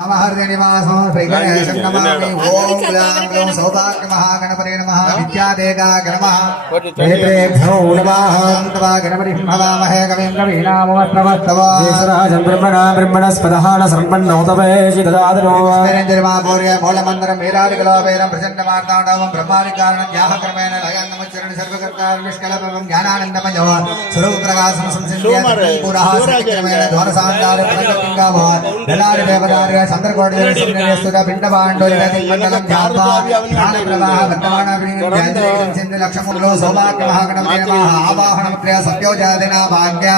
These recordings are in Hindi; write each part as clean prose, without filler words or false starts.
महार्गनिवासं श्रीगणेशं नमामि। ओम ग्लां ग्लौं सौभाग्यमहागणपते नमः। विद्यादेगाय नमः। नेत्रेभ्यो नमः। तवा गणपतिं हवामहे कविं कवीनामुपस्त्रवस्तव। ईश्वराजं ब्रह्मणस्पदहान सम्पन्नौतवेशिददातनो निरञ्जनमापूर्य मूलमन्त्रं वीरादिकलोपेनं प्रचण्डमार्ताण्डवं ब्रह्मादिकारणं याहक्रमेण लयन्नमुच्चरण सर्वकर्तारं निष्कलपवं ज्ञानानन्दमयो स्वरूपप्रकाशं संसिद्ध्य पुरः सत्यक्रमेण ध्वरसान्दार प्रणतिङ्गाभव दलारि देवदार्य चन्द्रकोटिस्तुत पिण्डपाण्डोलिमण्डलं ध्यात्वा ज्ञानप्रवाह वर्तमानप्रियं सिन्धुलक्षमुलो सौभाग्यमहागणपते नमः। आवाहनमुद्रया सत्योजादिना भाग्य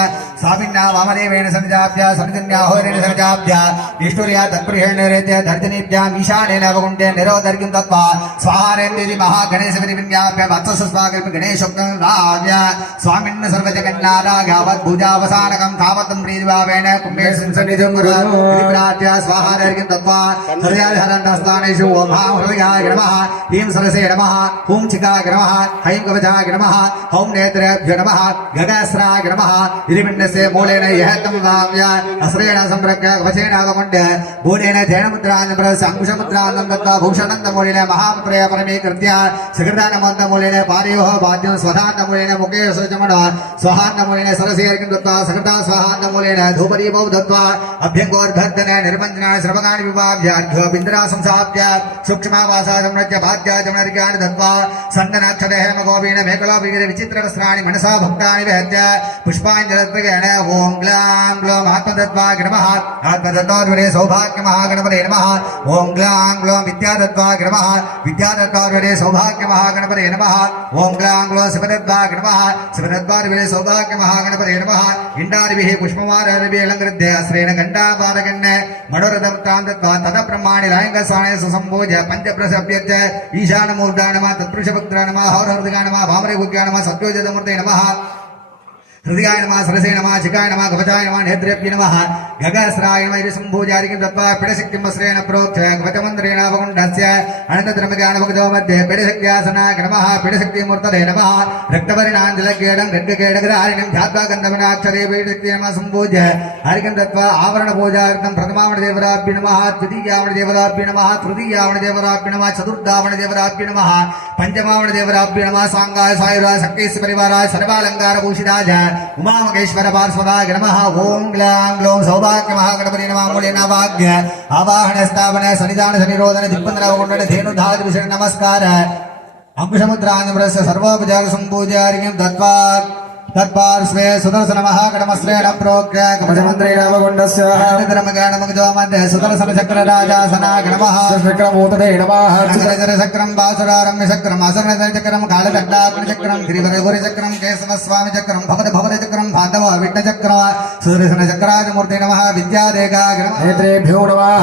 स्वामिन्ना वामदेवेन सञ्जाप्य समितिन्याहोरेण सञ्जाप्य निष्ठुर्या तत्पुरुषेणेत्य धर्जनीभ्याम् ईशानेन अवगुण्ठे निरोधर्घ्यं दत्त्वा स्वाहारेन्द्रिति महागणेशविधिविन्याप्य वत्सस्वाकल्प गणेशोक्तं राव्य स्वामिन्न सर्वजगन्नाथावद्भुजावसानकं तावतं प्रीतिभावेन कुम्भेशंसनिधिं प्रार्थ्य स्वाहारेर्घ्यं दत्त्वा हृदयाधरण्डस्थानेषु ओं हां हृदयाय नमः, ह्रीं सरसे नमः, हुं चिकाय नमः, हैं कवचाय नमः, हौं नेत्रेभ्यो नमः, गगस्राय नमः। गिरिपिण्डस्य मूलेन यः तं वाम्य अस्रेण संप्रज्ञ कवचेन अवगुण्ठ्य भूलेन ध्येनमुद्रान्तं अंकुशमुद्रान्तं दत्त्वा भूषणन्तमूलेन महामुद्रया परमीकृत्य सकृदानमन्तमूलेन पादयोः वाद्यं स्वधान्तमूलेन मुखे सृजमण स्वाहान्तमूलेन सरसेर्घ्यं दत्त्वा सकृदा स्वाहान्तमूलेन धूपदीपौ दत्त्वा अभ्यङ्गोर्धर्तन निर्मञ्जन श्रवकानि विभाव्याढ्यो बिन्द्रा संसाप्य सूक्ष्मावासा संरच्य भाद्याजमनर्घ्यानि दत्त्वा सन्दनाक्षरहेमगोपीन मेखलाभिगिर विचित्रवस्त्राणि मनसा भक्तानि विहत्य पुष्पाञ्जलिर्गेण ओं ग्लां ग्लौं आत्मदत्त्वाय नमः। आत्मदत्त्वाय सौभाग्यमहागणपते नमः। ओं ग्लां ग्लौं विद्यादत्त्वाय नमः। विद्यादत्त्वाय सौभाग्यमहागणपते नमः। ओं ग्लां ग्लौं शिवदत्त्वाय नमः। शिवदत्त्वाय सौभाग्यमहागणपते नमः। इण्डादिभिः पुष्पमालाभिः अलङ्कृत्य अस्रेण घण्टापादगण्य मनोरथं तां दत्त्वा तदब्रह्माणि लायङ्गस्वाणे सुसम्पूज्य पञ्चप्रसभ्यच्च ईशानमूर्धा नमः, तत्पुरुषभक्त्रा नमः, हौरहृदिका नमः, भामरेभुग्या नमः, सत्योजतमूर्ते नमः, हृदयाय नमः, सरसे नमः, चिकाय नमः, कवचाय नमः, नेत्रेभ्यो नमः, गगस्राय नमः। इति सम्भूजारिकं दत्त्वा पिडशक्तिं वस्त्रेण प्रोक्ष्य कवचमन्त्रेण अवगुण्ठस्य अनन्तधर्मज्ञानमुग्धो मध्ये पिडशक्त्यासनाय नमः, पिडशक्तिमूर्तये नमः। रक्तवर्णाञ्जलगेडं रड्गगेडगदारिणं ध्यात्वा गन्धवनाक्षरे पिडशक्ति नमः सम्पूज्य हरिकं दत्त्वा आवरणपूजार्थं प्रथमावणदेवताभ्यो नमः, द्वितीयावणदेवताभ्यो नमः, तृतीयावणदेवताभ्यो नमः, चतुर्थावणदेवताभ्यो नमः, पञ्चमावणदेवताभ्यो नमः। सांगाय सायुराय शक्तिस्य परिवाराय सर्वालङ्कारभूषिताय उमामहेश्वर पार्श्वदाय नमः। ओं ग्लां ग्लौं सौभाग्यमहागणपते नमः। मूलेन वाग्य आवाहन स्थापन सन्निधान सनिरोधन दिक्पन्द्रवगुण्डन धेनुधातु विषय नमस्कार अंकुशमुद्रान्प्रस्य सर्वोपचार सम्पूजार्घ्यं दत्त्वा तत्पार्श्वे सुदर्शन महागणमस्त्रेण प्रोक्ष्य कवचमन्त्रेण अवगुण्ठस्य अनन्तधर्मज्ञानमुग्धो मध्ये सुदर्शन चक्रराजासनाय नमः। चक्रमूर्तये नमः। चक्रं बासुरारम्य चक्रम् असरणचक्रं कालदण्डाग्निचक्रं गिरिवरगुरिचक्रं केशवस्वामिचक्रं भवदभवदचक्रं बान्धव विट्टचक्रं सुदर्शन चक्राजमूर्ते नमः। विद्यादेगाय नमः। नेत्रेभ्यो नमः।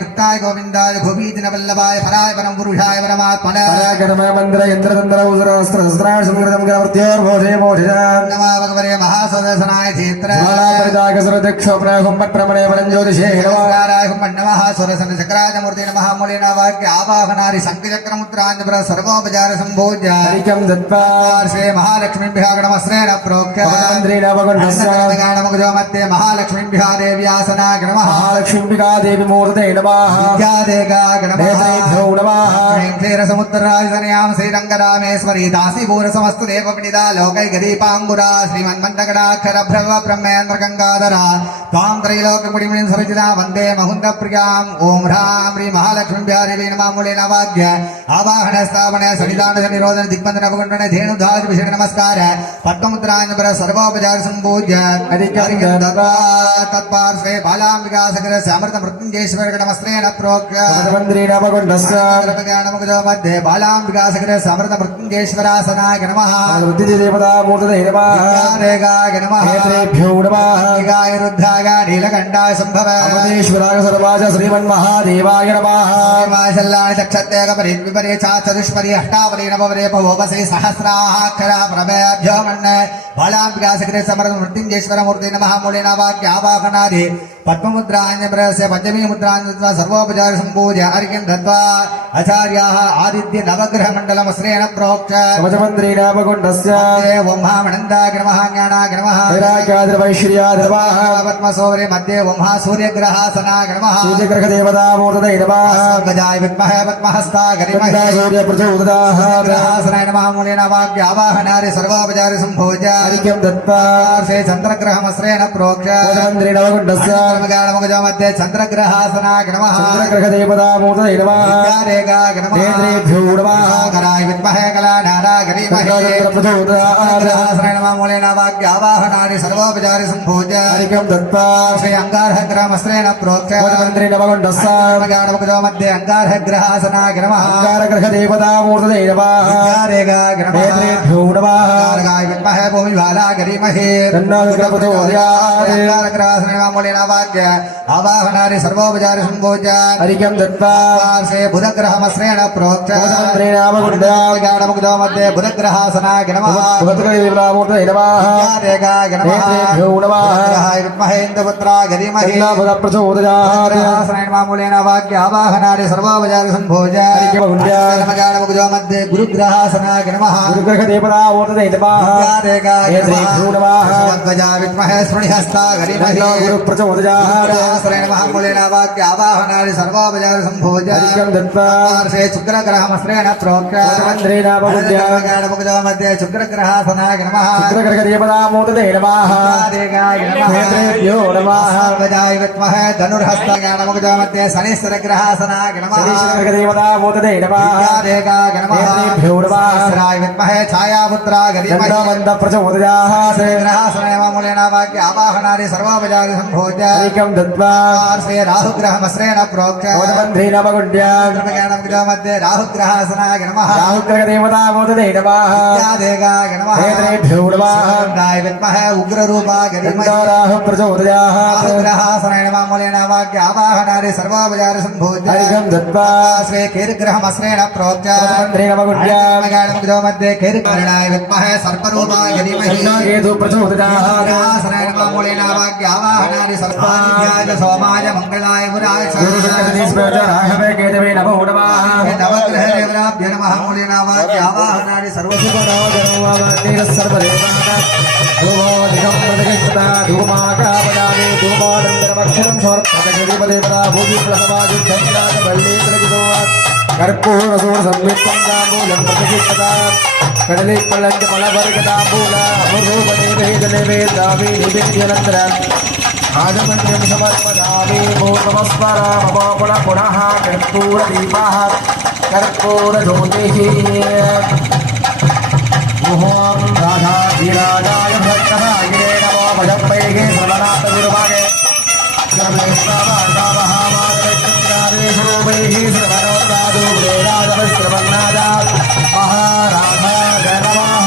कृताय गोविन्दाय भुवीजनवल्लभाय पराय परं पुरुषाय परमात्मने मन्त्र यन्त्रतन्त्र उदरस्त्रस्त्राण संकृतं गणवर्त्योर्भोजे भोजे नमः भगवते महासुदर्शनाय क्षेत्र प्रमणे परञ्ज्योतिषे नमः। सुदर्शन चक्राजमूर्ते नमः। मूलेन वाक्य आवाहनारि शङ्खचक्रमुद्रान्ध्र सर्वोपचार सम्भोज्य हरिकं दत्त्वा श्री महालक्ष्मीभ्यः गणमस्त्रेण प्रोक्ष्य मध्ये महालक्ष्मीभ्यः देव्यासनाय नमः। महालक्ष्मीम्बिका देवी मूर्तये नमः। विद्यादेगाय नमः। समुद्रराजतनयां श्रीरङ्गरामेश्वरी दासीभूरसमस्तु देवपणिता लोकैकदीपाम्बुरा श्रीमन्मन्दगडाक्षरभ्रव ब्रह्मेन्द्र गङ्गाधरा त्वां त्रैलोक्यमुनिं सविजिता वन्दे मुकुन्दप्रियां। ओं ह्रां ह्रीं महालक्ष्मीभ्यः देवी नमः। मूलेन वाक्य आवाहन स्थापन सन्निधान निरोधन दिक्पन्दन अवगुण्ठन धेनुधातु विषय नमस्कार पद्ममुद्रान्पर सर्वोपचार सम्पूज्य तत्पार्श्वे बालाम्बिका सकलस्य अमृत मृत्युञ्जयेश्वर गणमस्त्रेण प्रोक्ष्य मध्ये बालाम्बिका सकलस्य अमृत मृत्युञ्जयेश्वरासनाय नमः। देवतामूर्तये नमः। नेत्रेभ्यो नमः। रुद्राय नीलकण्ठाय सम्भव अमरेश्वराय सर्वाय श्रीमन्महादेवाय नमः। माशल्लानि चक्षत्तेकपरि विपरे चतुष्परि अष्टावरि नववरे भवोपसे सहस्राक्षरा प्रभयाभ्यो मन्ने बालाम्बिका सकले समर्थ मृत्युञ्जयेश्वर मूर्ते नमः। मूलेन वाक्य आवाहनादि पद्ममुद्रान्यप्रस्य पञ्चमी मुद्रान्यत्वा सर्वोपचार सम्पूज्य अर्घ्यं दत्त्वा आचार्याः आदित्य नवग्रहमण्डलमस्रेण प्रोक्ष समजमन्त्रीणापकुण्डस्य ओंहामनन्दाग्रमः ज्ञानाग्रमः वैराग्याद्रवैश्वर्याद्रवाः पद्मसौरे मध्ये ओंहा सूर्यग्रहासनाग्रमः सूर्यग्रहदेवतामूर्तये नमः गजाय विद्महे पद्महस्ताग्रमहे सूर्यप्रचोदयाः ग्रहासनाय नमः मूलेन वाक्यावाहनारि सर्वोपचार सम्पूज्य अर्घ्यं दत्त्वा श्री चन्द्रग्रहमस्रेण प्रोक्ष समजमन्त्रीणापकुण्डस्य मध्ये चन्द्रग्रहासनाग्रमः चन्द्रग्रहदेवतामूर्तये नमः नेत्रेभ्यो नमः कराय विद्महे कलानारागरीमहे मूलेन वाक्यावाहनानि सर्वोपचारि सम्पूज्य अर्घ्यं दत्त्वा श्री अंगारग्रहमस्रेण प्रोक्ष समजमन्त्रीणापकुण्डस्य मध्ये अंगारग्रहासनाग्रमः अंगारग्रहदेवतामूर्तये नमः नेत्रेभ्यो नमः गाय विद्महे भूमिबालागरीमहे मूलेन वाक्य आवाहनानि सर्वोपचारि सम्पूज्य अर्घ्यं दत्त्वा श्री बुधग्रहमस्रेण प्रोक्ष समजमन्त्रीणापकुण्डस्य मध्ये बुधग्रहासनाग्रमः भगवद्गीतामूर्तये नमः नेत्रेभ्यो नमः विद्महे इन्दुपुत्रागरीमहे प्रचोदयात् मूलेन वाक्य आवाहनानि सर्वोपचारि सम्पूज्य मध्ये गुरुग्रहासनाग्रमः गुरुग्रहदेवतामूर्तये नमः नेत्रेभ्यो नमः विद्महे स्मृणिहस्तागरीमहे गुरुप्रचोदयात् मूलेन वाक्य आवाहनानि सर्वोपचारि सम्पूज्य अर्घ्यं दत्त्वा शुक्रग्रहमस्रेण प्रोक्ष मध्ये शुक्रग्रहासनाग्रमः शुक्रग्रहदेवतामूर्तये नमः नेत्रेभ्यो नमः विद्महे धनुर्हस्ताग्रमः मध्ये शनिश्चरग्रहासनाग्रमः शुक्रग्रहदेवतामूर्तये नमः नेत्रेभ्यो नमः विद्महे छायापुत्रागरीमहे प्रचोदयात् मूलेन वाक्य आवाहनानि सर्वोपचारि सम्पूज्य अर्घ्यं दत्त्वा श्री राहुग्रहमस्रेण प्रोक्ष मध्ये राहुग्रहासनाग्रमः राहुग्रहदेवतामूर्तये नमः नेत्रेभ्यो नमः गाय विद्महे उग्ररूपागरीमहे राहुः प्रचोदयात् मूलेन वाक्य आवाहनानि सर्वोपचारि सम्पूज्य अर्घ्यं दत्त्वा श्री कीर्ग्रहमस्रेण प्रोक्ष मध्ये कीर्करणाय विद्महे सर्परूपागरीमहे केतु प्रचोदयात् मूलेन वाक्य आवाहनानि सर्वाय सोमाय मंगलाय मुराय राघवे केतवे नमो नमः नवग्रहदेवताभ्य नमः मूलेन वाक्य आवाहनानि कर्पूरसूरसंयुक्तं कडली पल्लंच मलवर्गतांबूल अमृतोपदेवेदनेवेदामि निवेद्यनन्तरम् आगमन्यं समर्पयामि पूर्वमस्मरामः पुनः कर्पूरदीपः कर्पूरज्योतिः ॐ राधाधिराजाय भक्तभागिने नमो भजप्पैः श्रवणार्थविरुभागे श्रवणोत्तादुश्रवन्नादा महाराधाय नमः